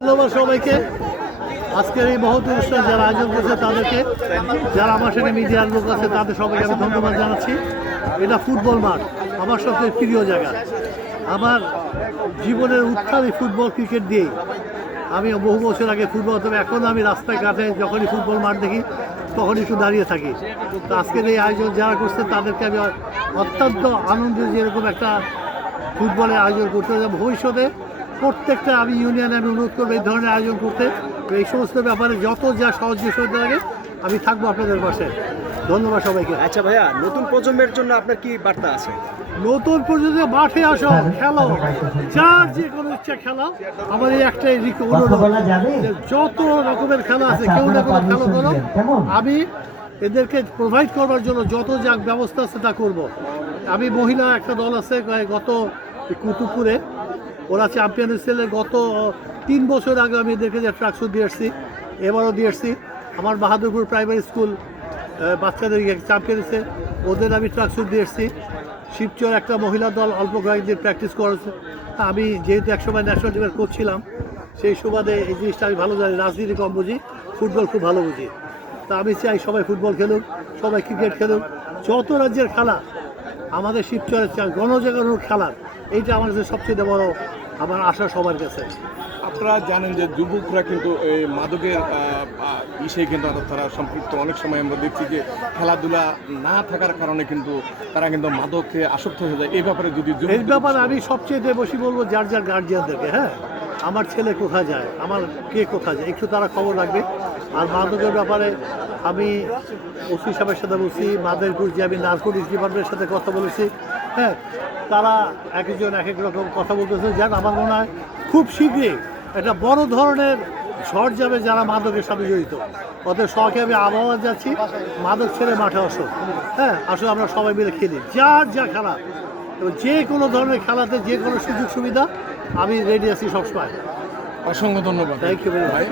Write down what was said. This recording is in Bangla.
ধন্যবাদ সবাইকে। আজকের এই মহৎ অনুষ্ঠান যারা আয়োজন করছে তাদেরকে, যারা আমার সঙ্গে মিডিয়ার লোক আছে তাদের সবাইকে আমি ধন্যবাদ জানাচ্ছি। এটা ফুটবল মাঠ, আমার সবচেয়ে প্রিয় জায়গা। আমার জীবনের উত্থান এই ফুটবল ক্রিকেট দিয়েই। আমি বহু বছর আগে ফুটবল, তবে এখন আমি রাস্তায় ঘাটে যখনই ফুটবল মাঠ দেখি তখন একটু দাঁড়িয়ে থাকি। তো আজকের এই আয়োজন যারা করছে তাদেরকে আমি অত্যন্ত আনন্দ যে এরকম একটা ফুটবলের আয়োজন করতে হবে। ভবিষ্যতে প্রত্যেকটা আমি ইউনিয়নে আমি অনুরোধ করবো এই ধরনের আয়োজন করতে। এই সমস্ত ব্যাপারে যত যা সহযোগিতা লাগে আমি থাকবো আপনাদের পাশে। ধন্যবাদ সবাইকে। আচ্ছা ভাইয়া, নতুন প্রজন্মের জন্য আপনার কি বার্তা আছে? নতুন প্রজন্ম মাঠে আসো, খেলো, যার যে কোনো ইচ্ছা খেলা। আমার এই একটাই অনুরোধ, যত রকমের খেলা আছে কেউ না কোনো খেলা করো, আমি এদেরকে প্রোভাইড করবার জন্য যত যা ব্যবস্থা আছে তা করবো। আমি মহিলা একটা দল আছে গত কুতুবপুরে, ওরা চ্যাম্পিয়ন হয়েছিল। গত 3 বছর আগে আমি এদেরকে যে ট্রাকসুট দিয়ে এসেছি, এবারও দিয়ে এসেছি। আমার বাহাদুরপুর প্রাইমারি স্কুল বাচ্চাদের চ্যাম্পিয়ন হয়েছে, ওদের আমি ট্রাকসুট দিয়ে এসেছি। শিবচর একটা মহিলা দল অল্প কয়েকদিন প্র্যাকটিস করেছে। আমি যেহেতু একসময় ন্যাশনাল টিমের কোচ ছিলাম, সেই সুবাদে এই জিনিসটা আমি ভালো জানি। রাজনীতি কম বুঝি, ফুটবল খুব ভালো বুঝি। তা আমি চাই সবাই ফুটবল খেলুক, সবাই ক্রিকেট খেলুক। যত রাজ্যের খেলা আমাদের শিবচরের গণজাগরণ খেলার, এইটা আমার কাছে সবচেয়ে বড় আমার আশা সবার কাছে। আপনারা জানেন যে যুবকরা কিন্তু এই মাদকের ইসে কিন্তু তারা সম্পৃক্ত। অনেক সময় আমরা দেখছি যে খেলাধুলা না থাকার কারণে কিন্তু তারা কিন্তু মাদকে আসক্ত হয়ে যায়। এই ব্যাপারে যদি এই ব্যাপারে আমি সবচেয়ে বেশি বলবো যার যার গার্জিয়ানদেরকে, হ্যাঁ, আমার ছেলে কোথায় যায়, আমার কে কোথায় যায়, একটু তারা খবর রাখবে। আর মাদকের ব্যাপারে আমি ওসি সাহেবের সাথে বলছি, মাদকপুর যে আমি নার্কোটিক্স ডিপার্টমেন্টের সাথে কথা বলেছি, হ্যাঁ, তারা এক একজন এক এক রকম কথা বলতেছে। যাক, আমার মনে হয় খুব শীঘ্রই একটা বড় ধরনের ঝড় যাবে যারা মাদকের সাথে জড়িত। ওদের শখে আমি আবহাওয়া যাচ্ছি, মাদক ছেড়ে মাঠে আসো, হ্যাঁ, আসো আমরা সবাই মিলে খেলি, যার যা খেলা, যে কোনো ধরনের খেলাতে যে কোনো সুযোগ সুবিধা আমি রেডি আছি সবসময়। অসংখ্য ধন্যবাদ। থ্যাংক ইউ ভাই।